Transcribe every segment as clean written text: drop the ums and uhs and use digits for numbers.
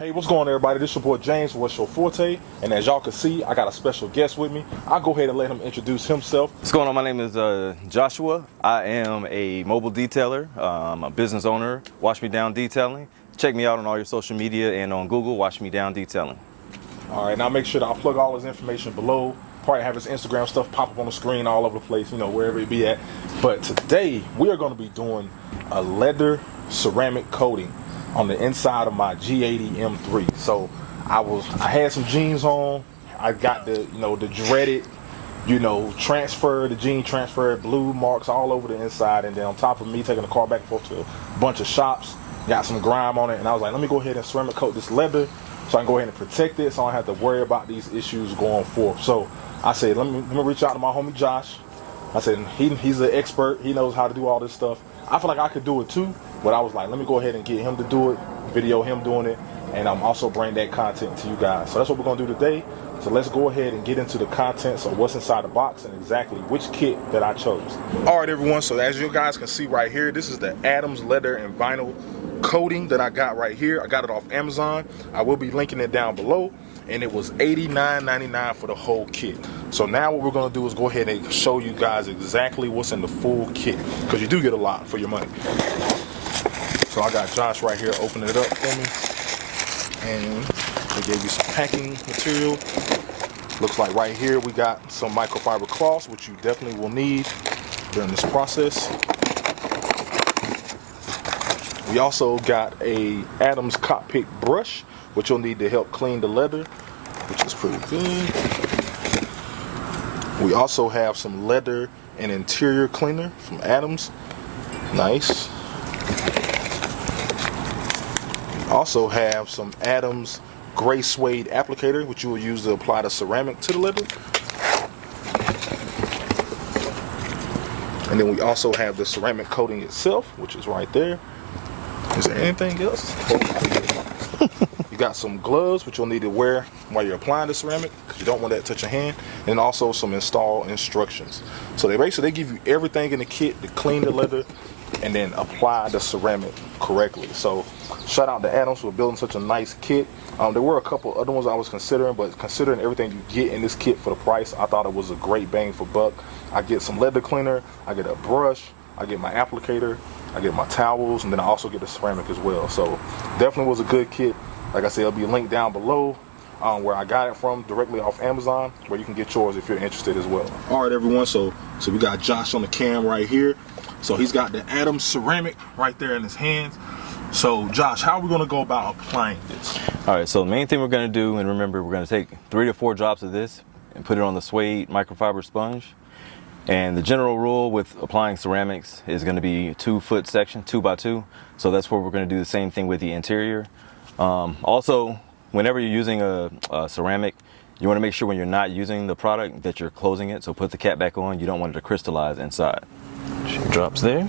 Hey, what's going on, everybody? This is your boy James with your Forte, and as y'all can see, I got a special guest with me. I'll go ahead and let him introduce himself. What's going on? My name is Joshua. I am a mobile detailer. I'm a business owner. Watch Me Down Detailing. Check me out on all your social media and on Google. Watch Me Down Detailing. All right, now make sure that I'll plug all his information below. Probably have his Instagram stuff pop up on the screen all over the place, you know, wherever it be at. But today we are going to be doing a leather ceramic coating on the inside of my G80 M3. So I had some jeans on. I got the dreaded the jean transfer, blue marks all over the inside, and then on top of me taking the car back and forth to a bunch of shops, got some grime on it, and I was like, let me go ahead and ceramic coat this leather so I can go ahead and protect it, so I don't have to worry about these issues going forth. So I said, let me reach out to my homie Josh. I said, he's an expert. He knows how to do all this stuff. I feel like I could do it too, but I was like, let me go ahead and get him to do it, video him doing it, and I'm also bring that content to you guys. So that's what we're gonna do today. So let's go ahead and get into the contents of what's inside the box and exactly which kit that I chose. All right, everyone, so as you guys can see right here, this is the Adams leather and vinyl coating that I got right here. I got it off Amazon. I will be linking it down below, and it was $89.99 for the whole kit. So now what we're gonna do is go ahead and show you guys exactly what's in the full kit, because you do get a lot for your money. So I got Josh right here opening it up for me, and they gave you some packing material. Looks like right here we got some microfiber cloths, which you definitely will need during this process. We also got a Adams cockpit brush, which you'll need to help clean the leather, which is pretty good. We also have some leather and interior cleaner from Adams. Nice. We also have some Adams gray suede applicator, which you will use to apply the ceramic to the leather. And then we also have the ceramic coating itself, which is right there. Is there anything else? You got some gloves, which you'll need to wear while you're applying the ceramic, because you don't want that to touch your hand, and also some install instructions. So they give you everything in the kit to clean the leather and then apply the ceramic correctly. So shout out to Adams for building such a nice kit. There were a couple other ones I was considering, but considering everything you get in this kit for the price, I thought it was a great bang for buck. I get some leather cleaner, I get a brush, I get my applicator, I get my towels, and then I also get the ceramic as well. So definitely was a good kit. Like I said, it'll be linked down below where I got it from, directly off Amazon, where you can get yours if you're interested as well. All right, everyone, so we got Josh on the cam right here. So he's got the Adams ceramic right there in his hands. So Josh, how are we gonna go about applying this? All right, so the main thing we're gonna do, and remember, we're gonna take 3 to 4 drops of this and put it on the suede microfiber sponge. And the general rule with applying ceramics is going to be a 2-foot section, 2 by 2. So that's where we're going to do the same thing with the interior. Also, whenever you're using a ceramic, you want to make sure when you're not using the product that you're closing it. So put the cap back on. You don't want it to crystallize inside. Drops there.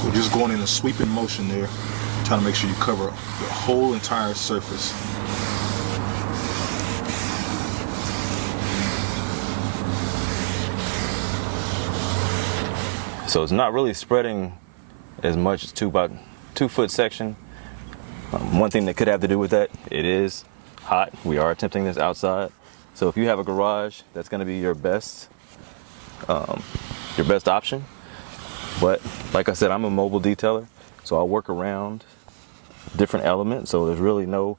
So just going in a sweeping motion there, trying to make sure you cover the whole entire surface. So it's not really spreading as much as 2-foot section. One thing that could have to do with that, it is hot. We are attempting this outside. So if you have a garage, that's going to be your best option. But like I said, I'm a mobile detailer, so I'll work around different elements. So there's really no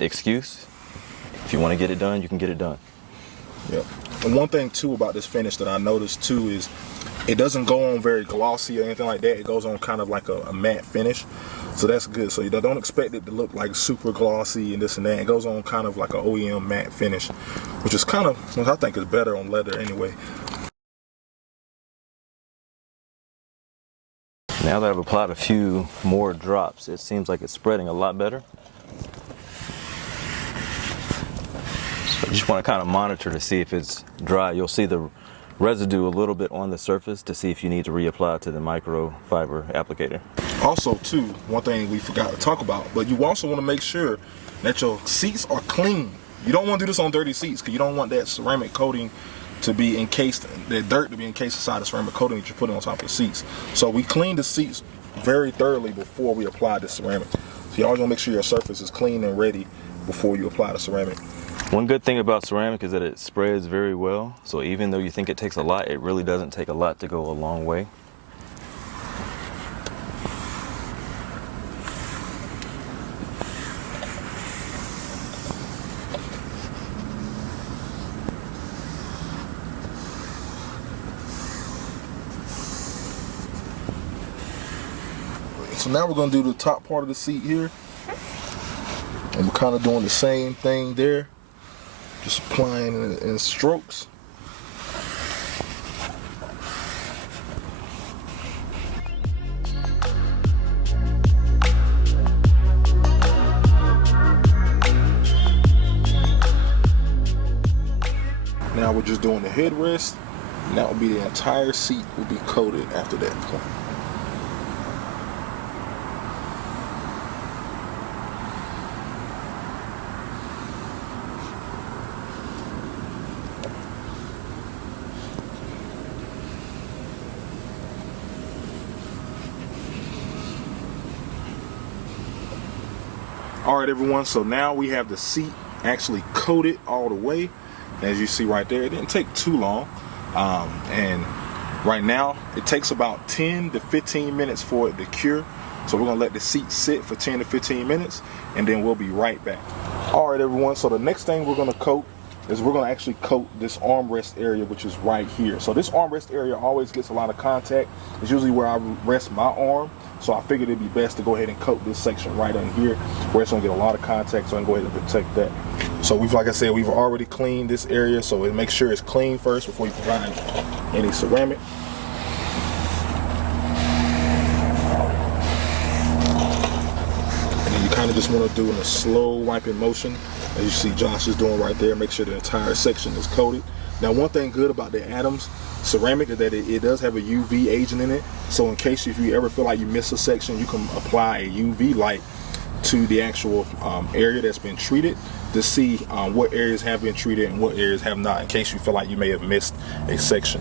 excuse. If you want to get it done, you can get it done. Yep. And one thing too about this finish that I noticed too is it doesn't go on very glossy or anything like that. It goes on kind of like a matte finish. So that's good. So you don't expect it to look like super glossy and this and that. It goes on kind of like an OEM matte finish, which is kind of, which I think is better on leather anyway. Now that I've applied a few more drops, it seems like it's spreading a lot better. So you just want to kind of monitor to see if it's dry. You'll see the residue a little bit on the surface to see if you need to reapply to the microfiber applicator. Also too, one thing we forgot to talk about, but you also want to make sure that your seats are clean. You don't want to do this on dirty seats because you don't want that ceramic coating to be encased, the dirt to be encased inside the ceramic coating that you're putting on top of the seats. So we clean the seats very thoroughly before we apply the ceramic. So you always want to make sure your surface is clean and ready before you apply the ceramic. One good thing about ceramic is that it spreads very well. So even though you think it takes a lot, it really doesn't take a lot to go a long way. So now we're going to do the top part of the seat here. And we're kind of doing the same thing there. Just applying in strokes. Now we're just doing the headrest. And that will be the entire seat will be coated after that. All right, everyone, so now we have the seat actually coated all the way. As you see right there, it didn't take too long. And right now, it takes about 10 to 15 minutes for it to cure. So we're gonna let the seat sit for 10 to 15 minutes, and then we'll be right back. All right, everyone, so the next thing we're gonna coat is we're gonna actually coat this armrest area, which is right here. So this armrest area always gets a lot of contact. It's usually where I rest my arm. So I figured it'd be best to go ahead and coat this section right on here where it's gonna get a lot of contact, so I can go ahead and protect that. So like I said, we've already cleaned this area, so make sure it's clean first before you provide any ceramic. And then you kind of just want to do in a slow wiping motion, as you see Josh is doing right there. Make sure the entire section is coated. Now, one thing good about the Adams ceramic is that it does have a UV agent in it. So in case if you ever feel like you miss a section, you can apply a UV light to the actual area that's been treated to see what areas have been treated and what areas have not, in case you feel like you may have missed a section.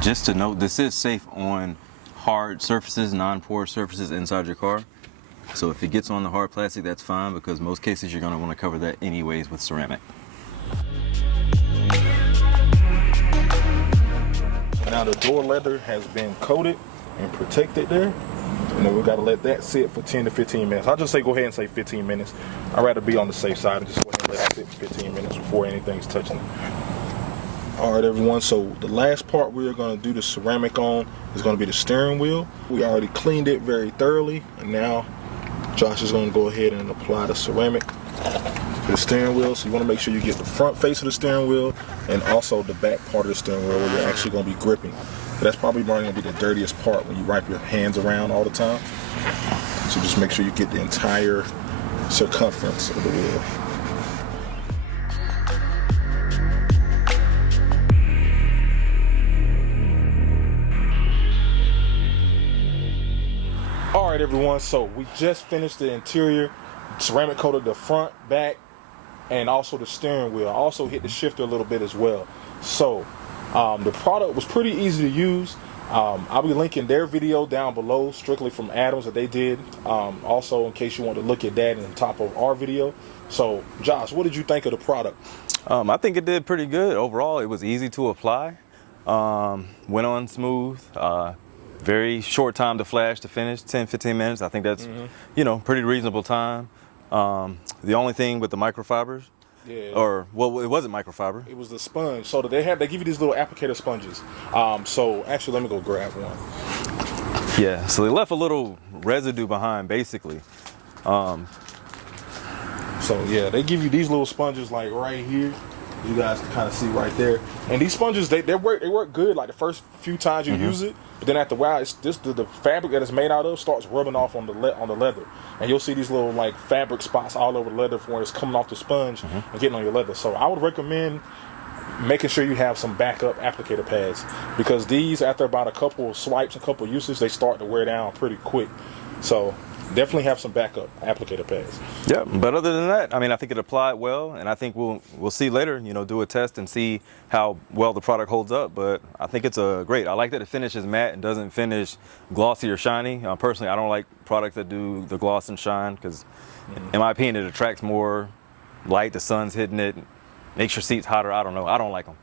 Just to note, this is safe on hard surfaces, non-porous surfaces inside your car. So if it gets on the hard plastic, that's fine, because most cases you're going to want to cover that anyways with ceramic. Now the door leather has been coated and protected there. And then we've got to let that sit for 10 to 15 minutes. I'll just say go ahead and say 15 minutes. I'd rather be on the safe side and just go ahead and let it sit for 15 minutes before anything's touching it. All right, everyone, so the last part we're going to do the ceramic on is going to be the steering wheel. We already cleaned it very thoroughly, and now Josh is going to go ahead and apply the ceramic to the steering wheel. So you want to make sure you get the front face of the steering wheel and also the back part of the steering wheel where you're actually going to be gripping. That's probably going to be the dirtiest part when you wrap your hands around all the time. So just make sure you get the entire circumference of the wheel. All right, everyone, so we just finished the interior, ceramic coated the front, back, and also the steering wheel. I also hit the shifter a little bit as well. So the product was pretty easy to use. I'll be linking their video down below, strictly from Adams, that they did. Also, in case you want to look at that on top of our video. So, Josh, what did you think of the product? I think it did pretty good. Overall, it was easy to apply. Went on smooth. Very short time to flash to finish, 10-15 minutes. I think that's, you know, pretty reasonable time. The only thing with the microfibers, or well, it wasn't microfiber. It was the sponge. So they give you these little applicator sponges. So actually, let me go grab one. Yeah. So they left a little residue behind, basically. So yeah, they give you these little sponges like right here. You guys can kind of see right there. And these sponges, they work good like the first few times you use it. But then after a while, it's just the fabric that it's made out of starts rubbing off on the leather. And you'll see these little like fabric spots all over the leather when it's coming off the sponge and getting on your leather. So I would recommend making sure you have some backup applicator pads, because these, after about a couple of swipes, a couple of uses, they start to wear down pretty quick. So definitely have some backup applicator pads. Yeah, but other than that, I mean, I think it applied well, and I think we'll see later, you know, do a test and see how well the product holds up. But I think it's great. I like that it finishes matte and doesn't finish glossy or shiny. Personally, I don't like products that do the gloss and shine because, in my opinion, it attracts more light. The sun's hitting it, makes your seats hotter. I don't know. I don't like them.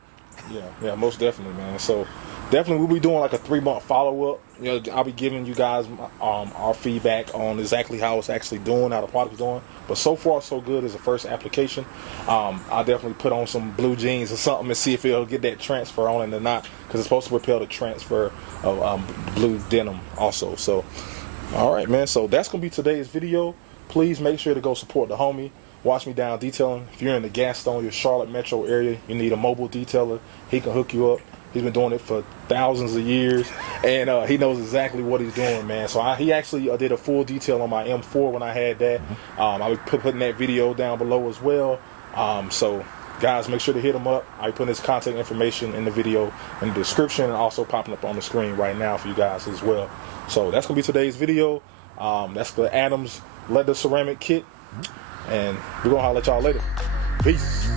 Yeah, most definitely, man. So definitely we'll be doing like a 3-month follow-up. You know, I'll be giving you guys our feedback on exactly how it's actually doing, how the product's doing. But so far, so good as a first application. I'll definitely put on some blue jeans or something and see if it'll get that transfer on it or not, because it's supposed to repel the transfer of blue denim also. So, all right, man. So that's going to be today's video. Please make sure to go support the homie. Watch Me Down Detailing. If you're in the Gaston, your Charlotte metro area, you need a mobile detailer, he can hook you up. He's been doing it for thousands of years, and he knows exactly what he's doing, man. So he actually did a full detail on my M4 when I had that. I'll be putting that video down below as well. So guys, make sure to hit him up. I'll be putting his contact information in the video in the description and also popping up on the screen right now for you guys as well. So that's going to be today's video. That's the Adams leather ceramic kit. And we're going to holler at y'all later. Peace.